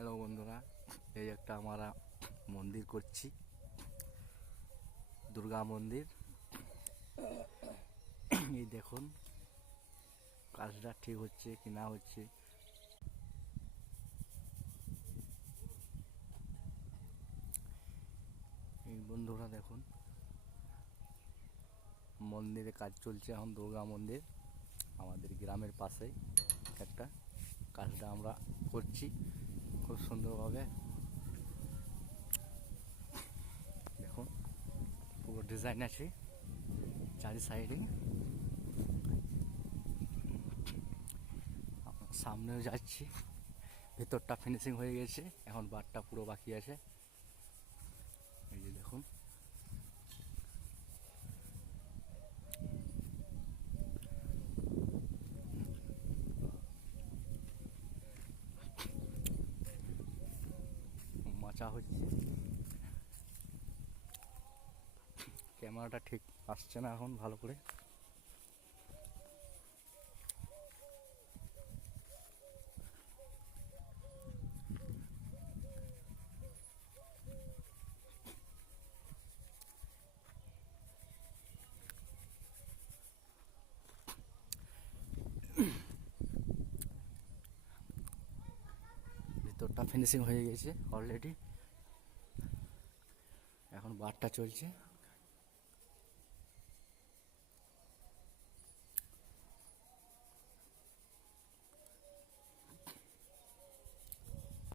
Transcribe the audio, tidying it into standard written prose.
হ্যালো বন্ধুরা, এই একটা আমরা মন্দির করছি, দুর্গা মন্দির। এই দেখুন কাজটা ঠিক হচ্ছে কি না হচ্ছে। এই বন্ধুরা দেখুন, মন্দিরে কাজ চলছে এখন, দুর্গা মন্দির আমাদের গ্রামের পাশেই একটা। কাজটা আমরা করছি খুব সুন্দরভাবে। দেখুন পুরো ডিজাইন আছে চারি সাইডে। সামনেও যাচ্ছি, ভেতরটা ফিনিশিং হয়ে গেছে, এখন বারটা পুরো বাকি আছে। এই যে দেখুন, মাচা হচ্ছে। ক্যামেরাটা ঠিক আসছে না এখন ভালো করে। ভিতরটা ফিনিশিং হয়ে গেছে অলরেডি, এখন বারটা চলছে।